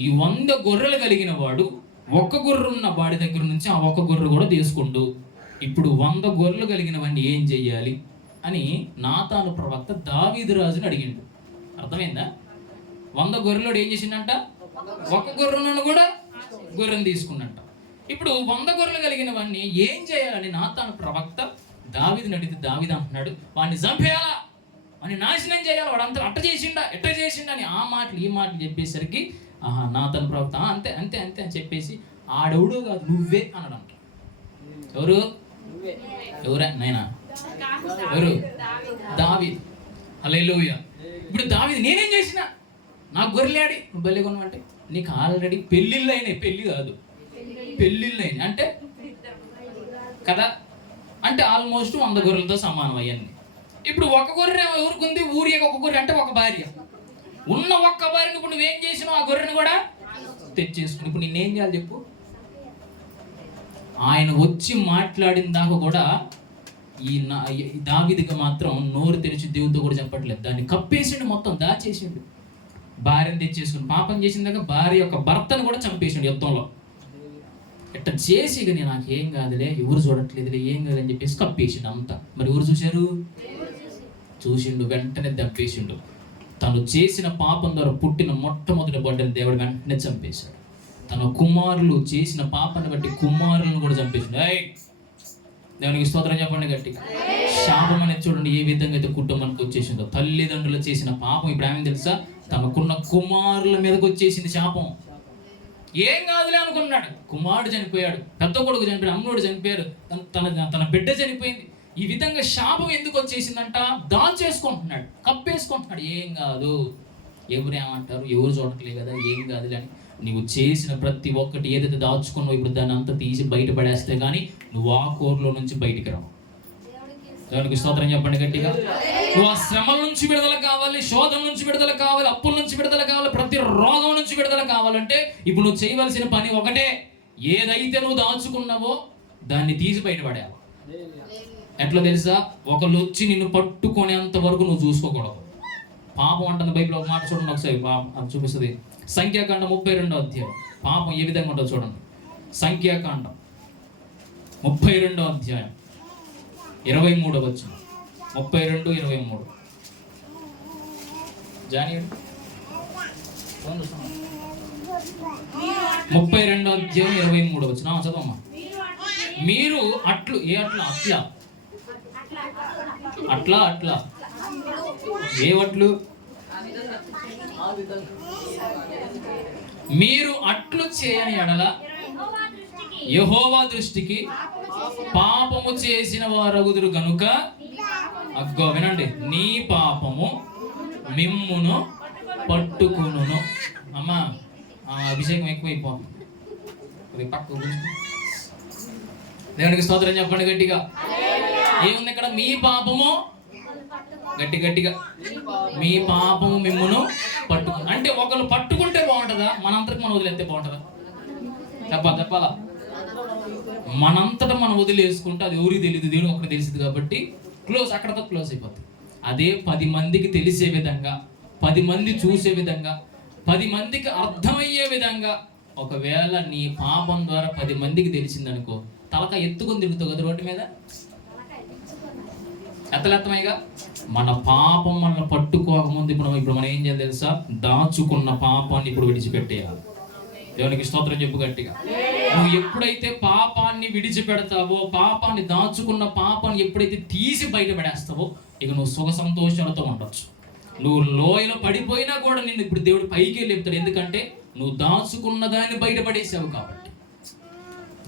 ఈ 100 గొర్రెలు కలిగిన వాడు ఒక్క గొర్రె ఉన్న వాడి దగ్గర నుంచి ఆ ఒక్క గొర్రె కూడా తీసుకుంటూ, ఇప్పుడు 100 గొర్రెలు కలిగినవన్నీ ఏం చెయ్యాలి అని నాతాను ప్రవక్త దావీదు రాజుని అడిగిండు. అర్థమైందా? 100 గొర్రెలోడు ఏం చేసిండంట? ఒక్క గొర్రెలను కూడా గొర్రెను తీసుకున్నట్ట. ఇప్పుడు 100 గొర్రెలు కలిగినవన్నీ ఏం చేయాలని నాతాను ప్రవక్త దావీదుని అడిగితే దావీదు అంటున్నాడు, వాడిని చంపేయాలా, వాడిని నాశనం చేయాలి, వాడు అంతా అట్ట చేసిండా ఎట్ట చేసిండా అని ఆ మాటలు ఈ మాటలు చెప్పేసరికి నాతాను ప్రవక్త అంతే అంతే అంతే అని చెప్పేసి, ఆడెవడో కాదు నువ్వే అన్నాడంట. ఎవరు? ఎవరా నాయనా? ఎవరు? దావీదు. హల్లెలూయా. ఇప్పుడు దావీదు నేనేం చేసిన, నాకు గొర్రెలాడి నువ్వు బలి కొనమంటే, నీకు ఆల్రెడీ పెళ్ళిళ్ళు అయినాయి, పెళ్ళి కాదు పెళ్ళిళ్ళు అయినాయి అంటే కదా, అంటే ఆల్మోస్ట్ 100 గొర్రెలతో సమానం అవన్నీ. ఇప్పుడు ఒక గొర్రె ఎవరికి ఊరికి ఒక గొర్రె అంటే ఒక భార్య ఉన్న ఒక్క భార్యను ఇప్పుడు నువ్వేం చేసినావు? ఆ గొర్రెను కూడా తెచ్చేసుకుని ఇప్పుడు నేనేం చేయాలి చెప్పు? ఆయన వచ్చి మాట్లాడిన దాకా కూడా ఈ దావీదుకి మాత్రం నోరు తెరిచి దేవుడితో కూడా చెప్పట్లేదు, దాన్ని కప్పేసిండు, మొత్తం దాచేసిండు. భార్యను తెచ్చేసుకుని పాపం చేసిందాక భార్య యొక్క భర్తను కూడా చంపేసిండు యుద్ధంలో. ఇట్లా చేసి ఇక నేను నాకు ఏం కాదులే, ఎవరు చూడట్లేదులే, ఏం కాదని చెప్పేసి కప్పేసిండు అంతా. మరి ఎవరు చూశారు? చూసిండు, వెంటనే చంపేసిండు. తను చేసిన పాపం ద్వారా పుట్టిన మొట్టమొదటి బిడ్డను దేవుడు వెంటనే చంపేశాడు. తన కుమారులు చేసిన పాపాన్ని బట్టి కుమారులను కూడా చంపేసిండు. దేవునికి స్తోత్రం చెప్పండి గట్టిగా. శాపం అనేది చూడండి ఏ విధంగా అయితే కుటుంబానికి వచ్చేసిందో. తల్లిదండ్రులు చేసిన పాపం ఇప్పుడు ఏమని తెలుసా? తనకున్న కుమారుల మీదకి వచ్చేసింది శాపం. ఏం కాదులే అనుకున్నాడు, కుమారుడు చనిపోయాడు, పెద్ద కొడుకు చనిపోయాడు, అమ్మోడు చనిపోయారు, తన బిడ్డ చనిపోయింది. ఈ విధంగా శాపం ఎందుకు వచ్చేసిందంట? దాచేసుకుంటున్నాడు, కప్పేసుకుంటున్నాడు. ఏం కాదు, ఎవరు ఏమంటారు, ఎవరు చూడట్లేదు కదా, ఏం కాదులే అని నువ్వు చేసిన ప్రతి ఒక్కటి ఏదైతే దాచుకున్నావు ఇప్పుడు దాన్ని అంతా తీసి బయటపడేస్తే కానీ నువ్వు ఆ కోర్లో నుంచి బయటికి రావు. దేవునికి స్తోత్రం చెప్పండి గట్టిగా. నువ్వు ఆ శ్రమల నుంచి విడుదల కావాలి, శోధన నుంచి విడుదల కావాలి, అప్పుల నుంచి విడుదల కావాలి, ప్రతి రోగం నుంచి విడుదల కావాలంటే ఇప్పుడు నువ్వు చేయవలసిన పని ఒకటే. ఏదైతే నువ్వు దాచుకున్నావో దాన్ని తీసి బయటపడేయాలి. ఎట్లా తెలుసా? ఒకళ్ళు వచ్చి నిన్ను పట్టుకునేంత వరకు నువ్వు చూసుకోకూడదు. పాపం అంటుంది బైబిల్. ఒక మాట చూడండి ఒకసారి, అది చూపిస్తుంది. సంఖ్యాకాండం 32వ అధ్యాయం. పాపం ఏ విధంగా ఉంటుందో చూడండి. సంఖ్యాకాండం 32వ అధ్యాయం 23వ వచనం. 32:23. జానియర్ 32వ అధ్యాయం 23వ వచనం చదవమ్మా. మీరు అట్లు ఏ అట్లా అట్లా అట్లా అట్లా ఏ అట్లు మీరు అట్లు చేయని ఎడల యెహోవా దృష్టికి పాపము చేసిన వారగుదురు గనుక, అగ్గో వినండి, నీ పాపము మిమ్మును పట్టుకును. అమ్మా అభిషేకం ఎక్కువైపోతుంది, పక్క దేవునికి స్తోత్రం చెప్పండి గట్టిగా. ఏముంది ఇక్కడ? మీ పాపము, గట్టిగా మీ పాపము మిమ్మును పట్టుకు. అంటే ఒకళ్ళు పట్టుకుంటే బాగుంటుందా, మనంతటి మనం వదిలేస్తే బాగుంటుందా? చెప్పాలా? మనంతటా మనం వదిలేసుకుంటే అది ఎవరికి తెలియదు, దేవుడు ఒకటి తెలిసింది కాబట్టి క్లోజ్, అక్కడతో క్లోజ్ అయిపోతుంది. అదే 10 మందికి తెలిసే విధంగా, 10 మంది చూసే విధంగా, 10 మందికి అర్థమయ్యే విధంగా ఒకవేళ నీ పాపం ద్వారా 10 మందికి తెలిసిందనుకో, తలక ఎత్తుకొని తిరుగుతావు కదా రోడ్డు మీద. ఎత్తలేత్తమైగా మన పాపం మనల్ని పట్టుకోకముందు ఇప్పుడు మనం ఏం చేయాలి తెలుసా? దాచుకున్న పాపాన్ని ఇప్పుడు విడిచిపెట్టేయాలి. దేవునికి స్తోత్రం చెప్పు గట్టిగా. నువ్వు ఎప్పుడైతే పాపాన్ని విడిచిపెడతావో, పాపాన్ని దాచుకున్న పాపాన్ని ఎప్పుడైతే తీసి బయటపడేస్తావో, ఇక నువ్వు సుఖ సంతోషాలతో ఉండొచ్చు. నువ్వు లోయలో పడిపోయినా కూడా నిన్ను ఇప్పుడు దేవుడు పైకి లేపుతాడు. ఎందుకంటే నువ్వు దాచుకున్న దాన్ని బయటపడేసావు కాబట్టి.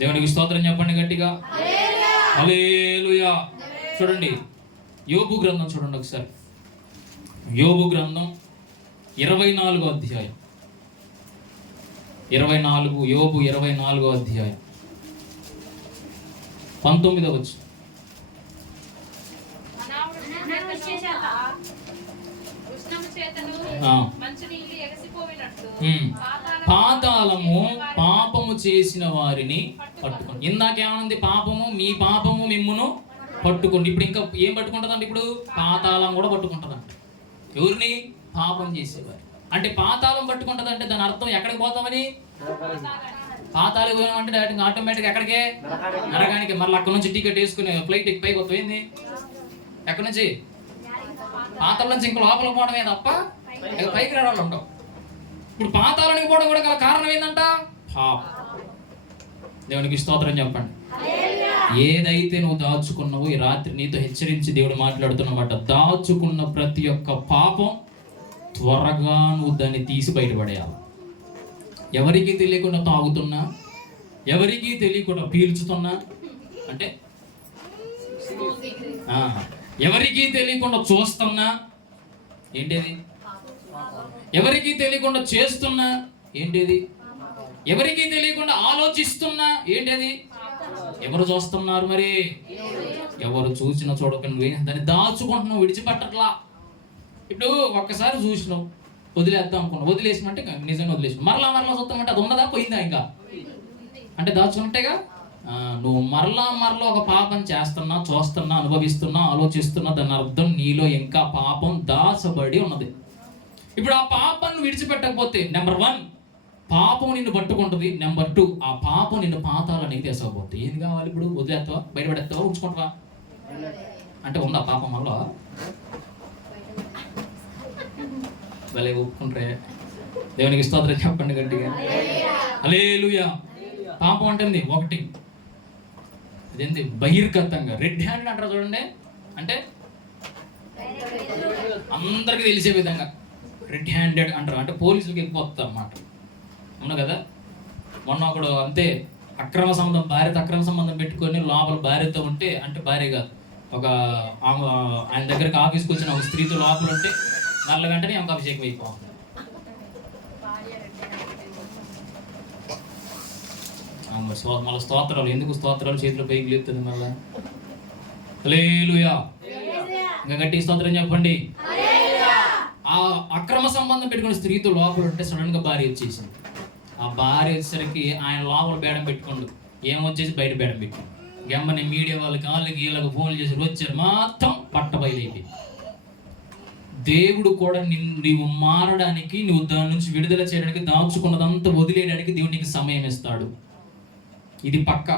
దేవునికి స్తోత్రం చెప్పండి గట్టిగా. హల్లెలూయా. చూడండి యోబు గ్రంథం చూడండి ఒకసారి. యోబు గ్రంథం 24వ అధ్యాయం 24. యోబు 24వ అధ్యాయం 19వ వచనం. పాతాళము పాపము చేసిన వారిని పట్టుకోండి. ఇందాకేమనుంది? పాపము, మీ పాపము మిమ్మును పట్టుకోండి. ఇప్పుడు ఇంకా ఏం పట్టుకుంటుందండి? ఇప్పుడు పాతాళం కూడా పట్టుకుంటుందంట. ఎవరిని? పాపం చేసేవారు. అంటే పాతాళం పట్టుకుంటుంది అంటే దాని అర్థం ఎక్కడికి పోతామని? పాతాళం పోయామంటే డైరెక్ట్ ఆటోమేటిక్గా ఎక్కడికే? నరకానికి. మళ్ళీ అక్కడ నుంచి టికెట్ వేసుకుని ఫ్లైట్ ఎక్కి పైకి పోయింది. ఎక్కడి నుంచి? పాతాళం నుంచి ఇంకా లోపల పోవడమే తప్ప పైకి రావడం ఉండవు. ఇప్పుడు పాతాళానికి పోవడం కూడా గల కారణం ఏంటంట? పాపం. దేవునికి స్తోత్రం చెప్పండి. ఏదైతే నువ్వు దాచుకున్నావో ఈ రాత్రి నీతో హెచ్చరించి దేవుడు మాట్లాడుతున్నమాట. దాచుకున్న ప్రతి ఒక్క పాపం త్వరగా నువ్వు దాన్ని తీసి బయటపడేయాలి. ఎవరికి తెలియకుండా తాగుతున్నా, ఎవరికి తెలియకుండా పీల్చుతున్నా, అంటే ఎవరికి తెలియకుండా చూస్తున్నా ఏంటిది? ఎవరికి తెలియకుండా చేస్తున్నా ఏంటిది? ఎవరికి తెలియకుండా ఆలోచిస్తున్నా ఏంటిది? ఎవరు చూస్తున్నారు మరి? ఎవరు చూసినా చూడకుండా దాన్ని దాచుకుంటున్నావు, విడిచిపెట్టట్లా. ఇప్పుడు ఒక్కసారి చూసినావు, వదిలేద్దాం అనుకున్నావు, వదిలేసినట్టే నిజంగా వదిలేసినావు. మరలా చూస్తామంటే అది ఉన్నదా, పోయిందా? ఇంకా అంటే దాచుకున్నట్టేగా. నువ్వు మరలా ఒక పాపం చేస్తున్నా, చూస్తున్నా, అనుభవిస్తున్నా, ఆలోచిస్తున్నా, దాని అర్థం నీలో ఇంకా పాపం దాచబడి ఉన్నది. ఇప్పుడు ఆ పాపాన్ని విడిచిపెట్టకపోతే నెంబర్ 1 పాపం నిన్ను పట్టుకుంటుంది, నెంబర్ 2 ఆ పాపం నిన్ను పాతాళానికి తీసుకుపోతుంది. ఏది కావాలి ఇప్పుడు? వదిలేస్తావా, బయటపడేస్తావా, ఉంచుకుంటావా? అంటే ఉందా పాపం వల్ల? భలే ఒప్పుకుంటారే. దేవునికి స్తోత్రం చెప్పండి గట్టిగా. హల్లెలూయా. పాపం అంటుంది ఒకటి, అదేంటి బహిర్గతంగా రెడ్ హ్యాండ్ అంటారు చూడండి, అంటే అందరికి తెలిసే విధంగా రెడ్ హ్యాండెడ్ అంటారు, అంటే పోలీసులకి ఎక్కువ వస్తుంది అన్నమాట. అవును కదా. మొన్న ఒకడు అంతే అక్రమ సంబంధం, భార్యతో అక్రమ సంబంధం పెట్టుకొని లోపల భార్యతో ఉంటే, అంటే భార్య కాదు, ఒక ఆయన దగ్గరికి ఆఫీస్కి వచ్చిన ఒక స్త్రీతో లోపల ఉంటే 4 గంటనే ఆమెకు అభిషేకం అయిపోతుంది. మళ్ళీ స్తోత్రాలు ఎందుకు? స్తోత్రాలు చేతులు పైకి లేపుతుంది మళ్ళా. హల్లెలూయా. ఇంకా గట్టి స్తోత్రం చెప్పండి. ఆ అక్రమ సంబంధం పెట్టుకుని స్త్రీతో లోపల ఉంటే సడన్ గా భార్య వచ్చేసింది. ఆ భార్య వచ్చేసరికి ఆయన లోపల బేడం పెట్టుకోండు, ఏమొచ్చేసి బయట బేడం పెట్టి గమ్మని మీడియా వాళ్ళకి వాళ్ళకి వీళ్ళకి ఫోన్లు చేసి వచ్చారు, మొత్తం పట్టబయలైపోయింది. దేవుడు కూడా నీవు మారడానికి, నువ్వు దాని నుంచి విడుదల చేయడానికి, దాచుకున్నదంతా వదిలేయడానికి దేవుడు నీకు సమయం ఇస్తాడు. ఇది పక్క.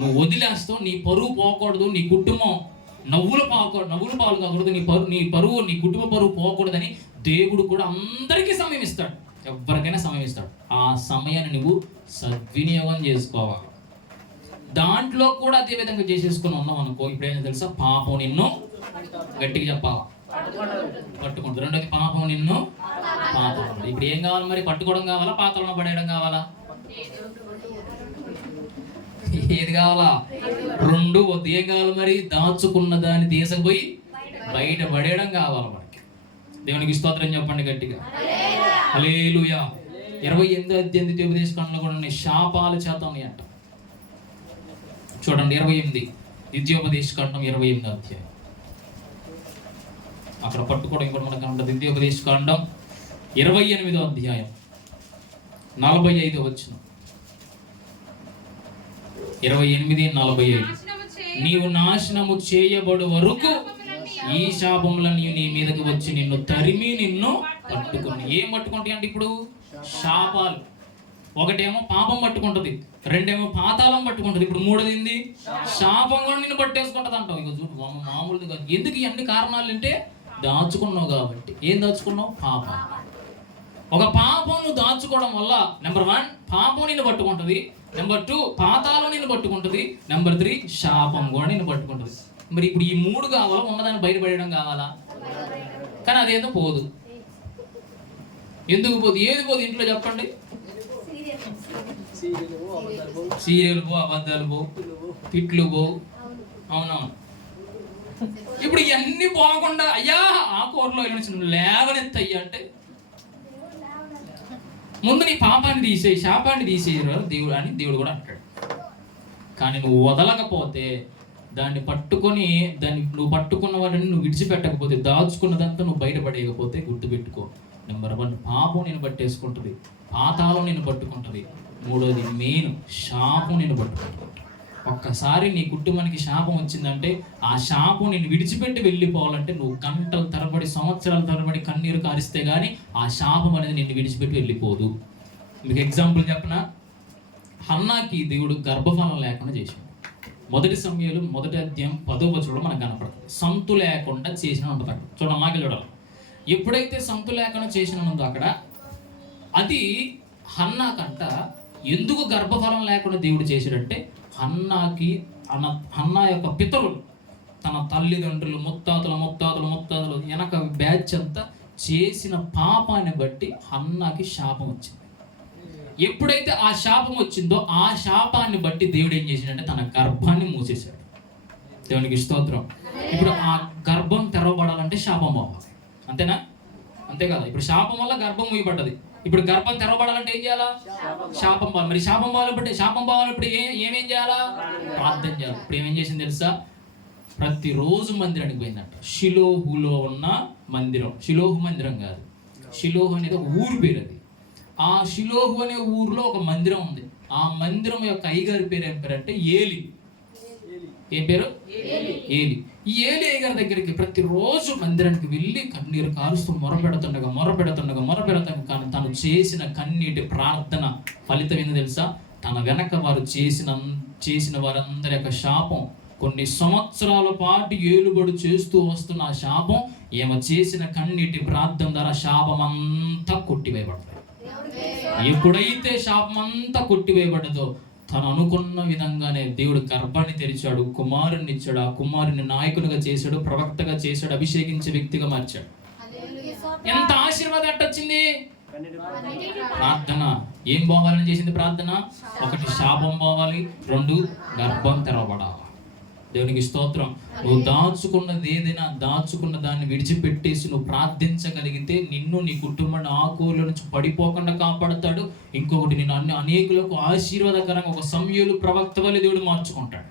నువ్వు వదిలేస్తావు, నీ పరువు పోకూడదు, నీ కుటుంబం నవ్వులు పాలు కాకూడదు, నీ పరువు, నీ కుటుంబ పరువు పోకూడదని దేవుడు కూడా అందరికీ సమయం ఇస్తాడు, ఎవరికైనా సమయం ఇస్తాడు. ఆ సమయాన్ని నువ్వు సద్వినియోగం చేసుకోవాలి. దాంట్లో కూడా అదే విధంగా చేసేసుకుని ఉన్నాం అనుకో, ఇప్పుడు ఏం తెలుసా, పాపం నిన్ను, గట్టిగా చెప్పాలా, పట్టుకుంటుంది. రెండోది పాపం నిన్ను పాతాళం. ఇప్పుడు ఏం కావాలి మరి? పట్టుకోవడం కావాలా, పాతాళంలో పడేయడం కావాలా? ఏది కావాలా? 2 వద్దు. ఏం కావాలి మరి? దాచుకున్న దాన్ని తీసుకుపోయి బయట పడేయడం కావాలి మనకి. దేవునికి స్తోత్రం చెప్పండి గట్టిగా. హల్లెలూయా. 28వ అధ్యాయం ద్వితీయోపదేశకాండంలో కూడా ఉన్నాయి, శాపాల చేత ఉన్నాయి అంట. చూడండి 28 ద్వితీయోపదేశకాండం 28వ అధ్యాయం. అక్కడ పట్టుకోవడం కూడా మనకు అంట. ద్వితీయోపదేశకాండం 28వ అధ్యాయం 45వ వచనం. 28:45. నీవు నాశనము చేయబడు వరకు ఈ శాపములన్నీ నీ మీదకి వచ్చి నిన్ను తరిమి నిన్ను పట్టుకుని. ఏం పట్టుకుంటాయి అంటే ఇప్పుడు శాపాలు. ఒకటేమో పాపం పట్టుకుంటుంది, రెండేమో పాతాళం పట్టుకుంటుంది, ఇప్పుడు మూడోది ఏంది? శాపం కూడా నిన్ను పట్టేసుకుంటుంది అంటావు. ఇక చూడు మామూలుది కాదు. ఎందుకు ఇవన్నీ కారణాలు అంటే దాచుకున్నావు కాబట్టి. ఏం దాచుకున్నావు? పాపం. ఒక పాపం నువ్వు దాచుకోవడం వల్ల నెంబర్ 1 పాపం నిన్ను పట్టుకుంటుంది, నెంబర్ 2 పాతాళం నిన్ను పట్టుకుంటుంది, నెంబర్ 3 శాపం కూడా నిన్ను పట్టుకుంటుంది. మరి ఇప్పుడు ఈ 3 కావాలా, ఉన్నదాన్ని బయటపడేయడం కావాలా? కానీ అదేదో పోదు. ఎందుకు పోదు? ఏది పోదు ఇంట్లో చెప్పండి? సీరియల్ పో, అబద్ధాలు పో, తిట్లు పో. అవునవును. ఇప్పుడు ఇవన్నీ పోకుండా అయ్యా ఆ కూరలో లేవనెత్తయ్యా అంటే ముందు నీ పాపాన్ని తీసేయి, శాపాన్ని తీసేయరు దేవుడు అని దేవుడు కూడా అంటాడు. కానీ నువ్వు వదలకపోతే, దాన్ని పట్టుకొని, నువ్వు పట్టుకున్న వాడిని నువ్వు విడిచిపెట్టకపోతే, దాచుకున్నదంతా నువ్వు బయటపడేయకపోతే, గుర్తుపెట్టుకో, నెంబర్ 1 పాపం నేను పట్టేసుకుంటుంది, పాతాళం నేను పట్టుకుంటుంది, మూడోది మెయిన్ శాపం నేను పట్టుకుంటుంది. ఒక్కసారి నీ కుటుంబానికి శాపం వచ్చిందంటే, ఆ శాపం నేను విడిచిపెట్టి వెళ్ళిపోవాలంటే నువ్వు గంటల తరబడి, సంవత్సరాల తరబడి కన్నీరు కారిస్తే కానీ ఆ శాపం అనేది నిన్ను విడిచిపెట్టి వెళ్ళిపోదు. మీకు ఎగ్జాంపుల్ చెప్పనా? హన్నాకి దేవుడు గర్భఫలం లేకుండా చేశాడు. 1 సమూయేలు 1వ అధ్యాయం 10వ వచనంలో మనకు కనపడుతుంది. సంతు లేకుండా చేసిన ఉంటుంది అక్కడ. చూడండి, మాకి చూడాలి. ఎప్పుడైతే సంతు లేకుండా చేసిన ఉందో అక్కడ, అది హన్నాకంట ఎందుకు గర్భఫలం లేకుండా దేవుడు చేశాడంటే, హన్నా యొక్క పితరులు, తన తల్లిదండ్రులు, ముత్తాతలు వెనక బ్యాచ్ అంతా చేసిన పాపాన్ని బట్టి హన్నాకి శాపం వచ్చింది. ఎప్పుడైతే ఆ శాపం వచ్చిందో, ఆ శాపాన్ని బట్టి దేవుడు ఏం చేశాడంటే తన గర్భాన్ని మూసేశాడు. దేవునికి స్తోత్రం. ఇప్పుడు ఆ గర్భం తెరవబడాలంటే శాపం పోవాలి, అంతేనా? అంతే కదా. ఇప్పుడు శాపం వల్ల గర్భం మూయబడ్డది. ఇప్పుడు గర్భం తెరవబడాలంటే ఏం చేయాలా? శాపం పోవాలి. మరి శాపం పోవాలంటే ఏమేం చేయాలా? ప్రార్థన చేయాలి. ఇప్పుడు ఏమేం చేసింది తెలుసా? ప్రతిరోజు మందిరానికి పోయిందంట. షిలోహులో ఉన్న మందిరం, షిలోహు మందిరం కాదు, షిలోహు అనేది ఒక ఊరు పేరు. అది ఆ షిలోహు అనే ఊరిలో ఒక మందిరం ఉంది. ఆ మందిరం యొక్క అయ్యగారి పేరు ఏం పేరు అంటే ఏలి. ఏం పేరు? ఏలి. ఈ ఏలి గారి దగ్గరికి ప్రతిరోజు మందిరానికి వెళ్ళి కన్నీరు కారుస్తూ మొరపెడుతుండగా కానీ తను చేసిన కన్నీటి ప్రార్థన ఫలితం ఏందో తెలుసా? తన వెనక వారు చేసిన వారందరి యొక్క శాపం, కొన్ని సంవత్సరాల పాటు ఏలుబడి చేస్తూ వస్తున్న ఆ శాపం ఈమె చేసిన కన్నీటి ప్రార్థన ద్వారా శాపం అంతా కొట్టివేయబడుతుంది. ఎప్పుడైతే శాపం అంతా కొట్టివేయబడ్డదో తను అనుకున్న విధంగానే దేవుడు గర్భాన్ని తెరిచాడు, కుమారుని ఇచ్చాడు. ఆ కుమారుని నాయకునిగా చేశాడు, ప్రవక్తగా చేశాడు, అభిషేకించే వ్యక్తిగా మార్చాడు. ఎంత ఆశీర్వాదం ఎట్టొచ్చింది? ప్రార్థన. ఏం పోవాలని చేసింది ప్రార్థన? 1 శాపం పోవాలి, 2 గర్భం తెరవబడాలి. దేవునికి స్తోత్రం. నువ్వు దాచుకున్నది ఏదైనా దాచుకున్న దాన్ని విడిచిపెట్టేసి నువ్వు ప్రార్థించగలిగితే నిన్ను, నీ కుటుంబాన్ని ఆకుల నుంచి పడిపోకుండా కాపాడుతాడు. ఇంకొకటి, నేను అనేకులకు ఆశీర్వాదకరంగా ఒక సమూయేలు ప్రవక్త వలె దేవుడు మార్చుకుంటాడు.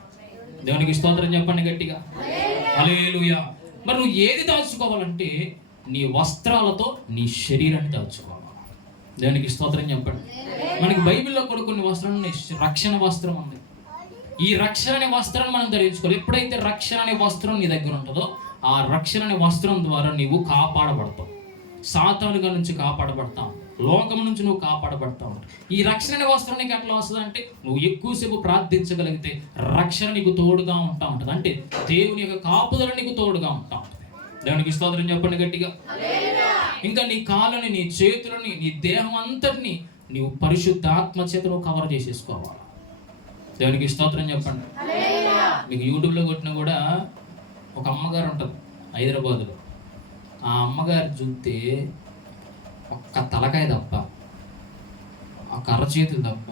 దేవునికి స్తోత్రం చెప్పండి గట్టిగా. హల్లెలూయా. మరి నువ్వు ఏది దాచుకోవాలంటే నీ వస్త్రాలతో నీ శరీరాన్ని దాచుకోవాలి. దేవునికి స్తోత్రం చెప్పండి. మనకి బైబిల్లో కూడా కొన్ని వస్త్రాలు, రక్షణ వస్త్రం ఉంది. ఈ రక్షణ అనే వస్త్రాన్ని మనం ధరించుకోవాలి. ఎప్పుడైతే రక్షణ అనే వస్త్రం నీ దగ్గర ఉంటుందో ఆ రక్షణ అనే వస్త్రం ద్వారా నీవు కాపాడబడతావు. సాతానుగా నుంచి కాపాడబడతావు, లోకం నుంచి నువ్వు కాపాడబడతావు. ఈ రక్షణ అనే వస్త్రం నీకు ఎట్లా వస్తుంది అంటే నువ్వు ఎక్కువసేపు ప్రార్థించగలిగితే రక్షణ నీకు తోడుగా ఉంటా ఉంటుంది. అంటే దేవుని యొక్క కాపుదల నీకు తోడుగా ఉంటా ఉంటుంది. దేవునికి స్తోత్రం చెప్పండి గట్టిగా. ఇంకా నీ కాళ్ళని, నీ చేతులని, నీ దేహం అంతటిని నీవు పరిశుద్ధాత్మ చేత నువ్వు కవర్ చేసేసుకోవాలి. దేవునికి స్తోత్రం చెప్పండి. మీకు యూట్యూబ్లో కొట్టినా కూడా ఒక అమ్మగారు ఉంటుంది హైదరాబాద్లో. ఆ అమ్మగారు చూస్తే ఒక్క తలకాయ తప్ప, ఆ కర్ర చేతులు తప్ప,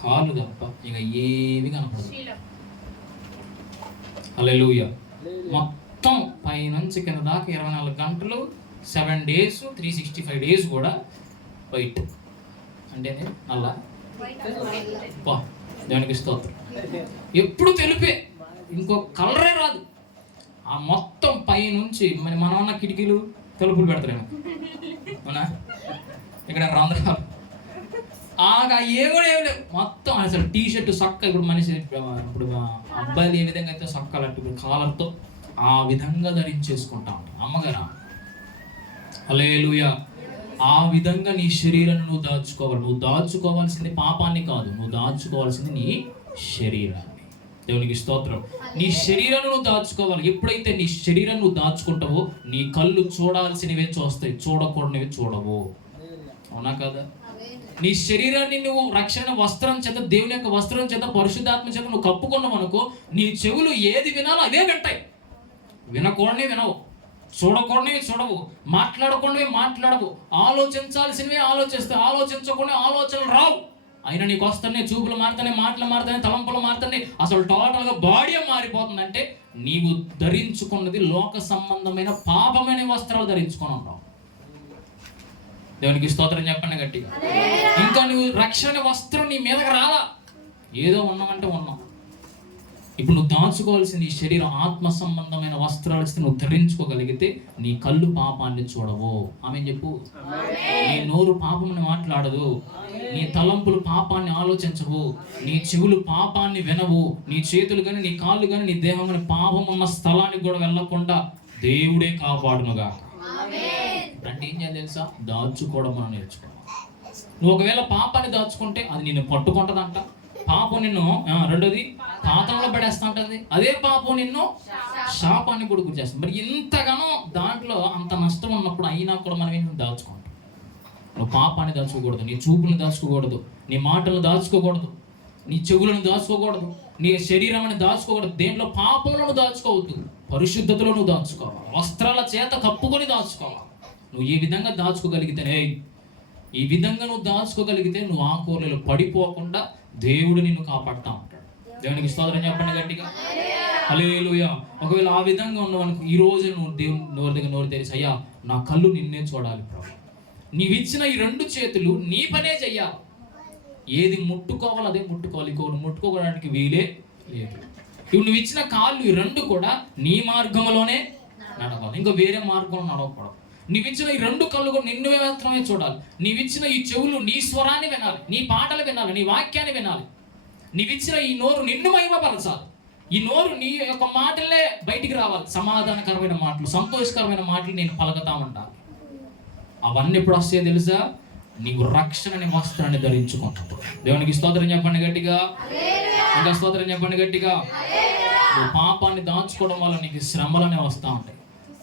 కాళ్ళు తప్ప ఇక ఏవి కనపడదు. హల్లెలూయా. మొత్తం పైనుంచి కింద దాకా 24 గంటలు 7 days 365 days కూడా వైట్ అంటే నల్ల. దానికి స్తోత్రం. ఎప్పుడు తెలుపే, ఇంకో కలరే రాదు. ఆ మొత్తం పైనుంచి మరి మనమన్న కిటికీలు తలుపులు పెడతారేమో అవునా, ఇక్కడ రంధ్రాలు ఏమి లేవు. మొత్తం అసలు టీషర్ట్ సొక్క, ఇప్పుడు మనిషి ఇప్పుడు అబ్బాయిలు ఏ విధంగా అయితే సొక్కలు అట్టు కాలర్తో ఆ విధంగా ధరించేసుకుంటా ఉంటాం అమ్మగారు. హల్లెలూయా. ఆ విధంగా నీ శరీరాన్ని నువ్వు దాచుకోవాలి. నువ్వు దాచుకోవాల్సింది పాపాన్ని కాదు, నువ్వు దాచుకోవాల్సింది నీ శరీరాన్ని. దేవునికి స్తోత్రం. నీ శరీరాన్ని నువ్వు దాచుకోవాలి. ఎప్పుడైతే నీ శరీరాన్ని నువ్వు దాచుకుంటావో నీ కళ్ళు చూడాల్సినవే చూస్తాయి, చూడకూడనివి చూడవు. అవునా కదా? నీ శరీరాన్ని నువ్వు రక్షణ వస్త్రం చేత, దేవుని యొక్క వస్త్రం చేత, పరిశుద్ధాత్మ చేత నువ్వు కప్పుకున్నావు అనుకో, నీ చెవులు ఏది వినాలో అవే వింటాయి. వినకూడని వినవు, చూడకూడనివి చూడవు, మాట్లాడకూడనివి మాట్లాడవు, ఆలోచించాల్సినవి ఆలోచిస్తావు, ఆలోచించకుండా ఆలోచనలు రావు. అయినా నీకు వస్తున్నాయి, చూపులు మారుతాయి, మాటలు మారుతాయి, తలంపులు మారుతాయి, అసలు టోటల్గా బాడీ మారిపోతుందంటే నీవు ధరించుకున్నది లోక సంబంధమైన పాపమైన వస్త్రాలు ధరించుకొని ఉంటావు. దేవునికి స్తోత్రం చెప్పండి గట్టిగా. ఇంకా నువ్వు రక్షణ వస్త్రం నీ మీదకి రాలా, ఏదో ఉన్నామంటే ఉన్నావు. ఇప్పుడు నువ్వు దాచుకోవాల్సింది ఈ శరీరం ఆత్మ సంబంధమైన వస్త్రాలు ఇస్తే నువ్వు ధరించుకోగలిగితే నీ కళ్ళు పాపాన్ని చూడవు. ఆమె చెప్పు. నీ నోరు పాపమని మాట్లాడదు, నీ తలంపులు పాపాన్ని ఆలోచించవు, నీ చెవులు పాపాన్ని వినవు, నీ చేతులు కానీ నీ కాళ్ళు కానీ నీ దేహం కానీ పాపం ఉన్న స్థలానికి కూడా వెళ్ళకుండా దేవుడే కాపాడునుగా. అంటే ఏం చేయాలి తెలుసా? దాచుకోవడం మనం నేర్చుకోవాలి. నువ్వు ఒకవేళ పాపాన్ని దాచుకుంటే అది నిన్ను పట్టుకుంటుందంట. పాపం నిన్ను రెండోది పాతంలో పడేస్తా ఉంటుంది. అదే పాపం నిన్ను శాపాన్ని కూడా గురి చేస్తుంది. మరి ఇంతగానో దాంట్లో అంత నష్టం ఉన్నప్పుడు అయినా కూడా మనం ఏంటి దాచుకుంటాం. నువ్వు పాపాన్ని దాచుకోకూడదు, నీ చూపులను దాచుకోకూడదు, నీ మాటలను దాచుకోకూడదు, నీ చెవులను దాచుకోకూడదు, నీ శరీరాన్ని దాచుకోకూడదు. దేంట్లో పాపంలో దాచుకోవద్దు, పరిశుద్ధతలో నువ్వు దాచుకోవాలి. వస్త్రాల చేత కప్పుకొని దాచుకోవాలి. నువ్వు ఈ విధంగా దాచుకోగలిగితేనే, ఈ విధంగా నువ్వు దాచుకోగలిగితే నువ్వు ఆ కూరలో పడిపోకుండా దేవుడు నిన్ను కాపాడుతూ ఉంటాడు. దేవునికి స్తోత్రం చెప్పండి గట్టిగా. హల్లెలూయా. ఒకవేళ ఆ విధంగా ఉన్నవనుకో, ఈ రోజు నువ్వు దేవుని నోరు దగ్గర నోరు తెరిచి, అయ్యా నా కళ్ళు నిన్నే చూడాలి ప్రభు, నీవిచ్చిన ఈ 2 చేతులు నీ పనే చెయ్యాలి. ఏది ముట్టుకోవాలో అదే ముట్టుకోవాలి, ఇంకొకటి ముట్టుకోవడానికి వీలే లేదు. ఇప్పుడు నువ్వు ఇచ్చిన కాళ్ళు ఈ 2 కూడా నీ మార్గంలోనే నడవాలి, ఇంకా వేరే మార్గంలో నడవకూడదు. నీవిచ్చిన ఈ 2 కళ్ళు కూడా నిన్ను మాత్రమే చూడాలి. నీవిచ్చిన ఈ చెవులు నీ స్వరాన్ని వినాలి, నీ పాటలు వినాలి, నీ వాక్యాన్ని వినాలి. నీవిచ్చిన ఈ నోరు నిన్ను మహిమపరచాలి. ఈ నోరు నీ యొక్క మాటలే బయటికి రావాలి. సమాధానకరమైన మాటలు, సంతోషకరమైన మాటలు నేను పలకతా ఉండాలి. అవన్నీ ఎప్పుడు వస్తాయో తెలుసా? నీవు రక్షణ అనే వస్త్రాన్ని ధరించుకున్నప్పుడు. దేవునికి స్తోత్రం చెప్పండి గట్టిగా. ఇంకా స్తోత్రం చెప్పండి గట్టిగా. పాపాన్ని దాచుకోవడం వల్ల నీకు శ్రమలనే వస్తూ ఉంటాయి.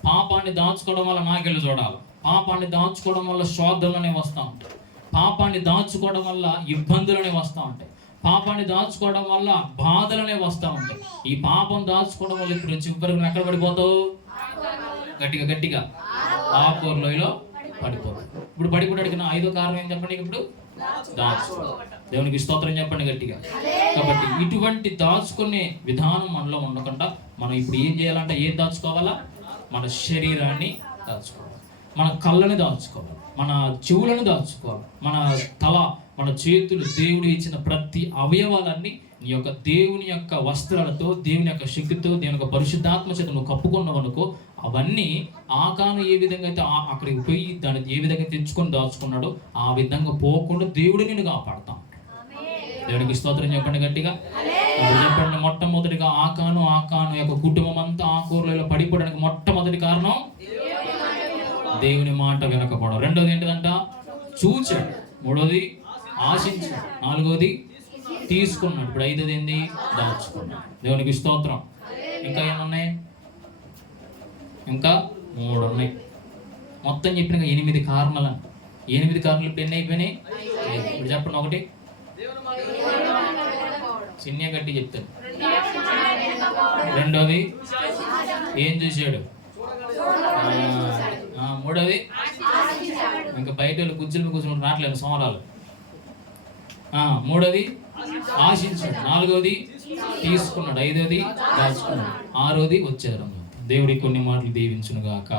పాపాన్ని దాచుకోవడం వల్ల నాకెళ్ళి చూడాలి. పాపాన్ని దాచుకోవడం వల్ల శోధనలనే వస్తూ ఉంటాయి. పాపాన్ని దాచుకోవడం వల్ల ఇబ్బందులనే వస్తూ ఉంటాయి. పాపాన్ని దాచుకోవడం వల్ల బాధలనే వస్తూ ఉంటాయి. ఈ పాపం దాచుకోవడం వల్ల ఇప్పుడు చివరికి ఎక్కడ పడిపోతావు? గట్టిగా గట్టిగా ఆకుకూరలో పడిపోతావు. ఇప్పుడు పడిపోవడానికి నా 5వ కారణం ఏం చెప్పండి? ఇప్పుడు దాచుకోవడం. దేవునికి స్తోత్రం చెప్పండి గట్టిగా. కాబట్టి ఇటువంటి దాచుకునే విధానం మనలో ఉండకుండా మనం ఇప్పుడు ఏం చేయాలంటే, ఏం దాచుకోవాలా? మన శరీరాన్ని దాచుకోవాలి, మన కళ్ళని దాచుకోవాలి, మన చెవులను దాచుకోవాలి, మన తల, మన చేతులు, దేవుడు ఇచ్చిన ప్రతి అవయవాలన్నీ నీ యొక్క దేవుని యొక్క వస్త్రాలతో, దేవుని యొక్క శక్తితో, దేవుని యొక్క పరిశుద్ధాత్మ చేత నువ్వు కప్పుకున్నావు అనుకో, అవన్నీ ఆకాను ఏ విధంగా అయితే అక్కడికి పోయి దాన్ని ఏ విధంగా తెచ్చుకొని దాచుకున్నాడో ఆ విధంగా పోకుండా దేవుడు నిన్ను కాపాడతాం. దేవునికి స్తోత్రం చెప్పండి గట్టిగా. ఇప్పుడు చెప్పండి, మొట్టమొదటిగా ఆకాను యొక్క కుటుంబం అంతా ఆకుకూరలలో పడిపోవడానికి మొట్టమొదటి కారణం దేవుని మాట వినకపోవడం. రెండోది ఏంటిదంట? చూచాడు. మూడోది ఆశించాడు. నాలుగోది తీసుకున్నాడు. ఇప్పుడు 5ది ఏంది? దాచుకున్నాడు. దేవునికి స్తోత్రం. ఇంకా ఏమున్నాయి? ఇంకా 3 ఉన్నాయి. మొత్తం చెప్పిన 8 కారణాలు. 8 కారణాలు ఇప్పుడు ఎన్ని అయిపోయినాయి? ఇప్పుడు చెప్పండి. ఒకటి చిన్న గట్టి చెప్తాడు. రెండోది ఏం చూశాడు? మూడోది ఇంకా బయట కుర్చీలు కూర్చుని రావట్లేదు సోమరాలు. మూడోది ఆశించాడు. 4వది తీసుకున్నాడు. 5వది దాచుకున్నాడు. 6వది వచ్చారు. దేవుడి కొన్ని మాటలు దీవించును గాక.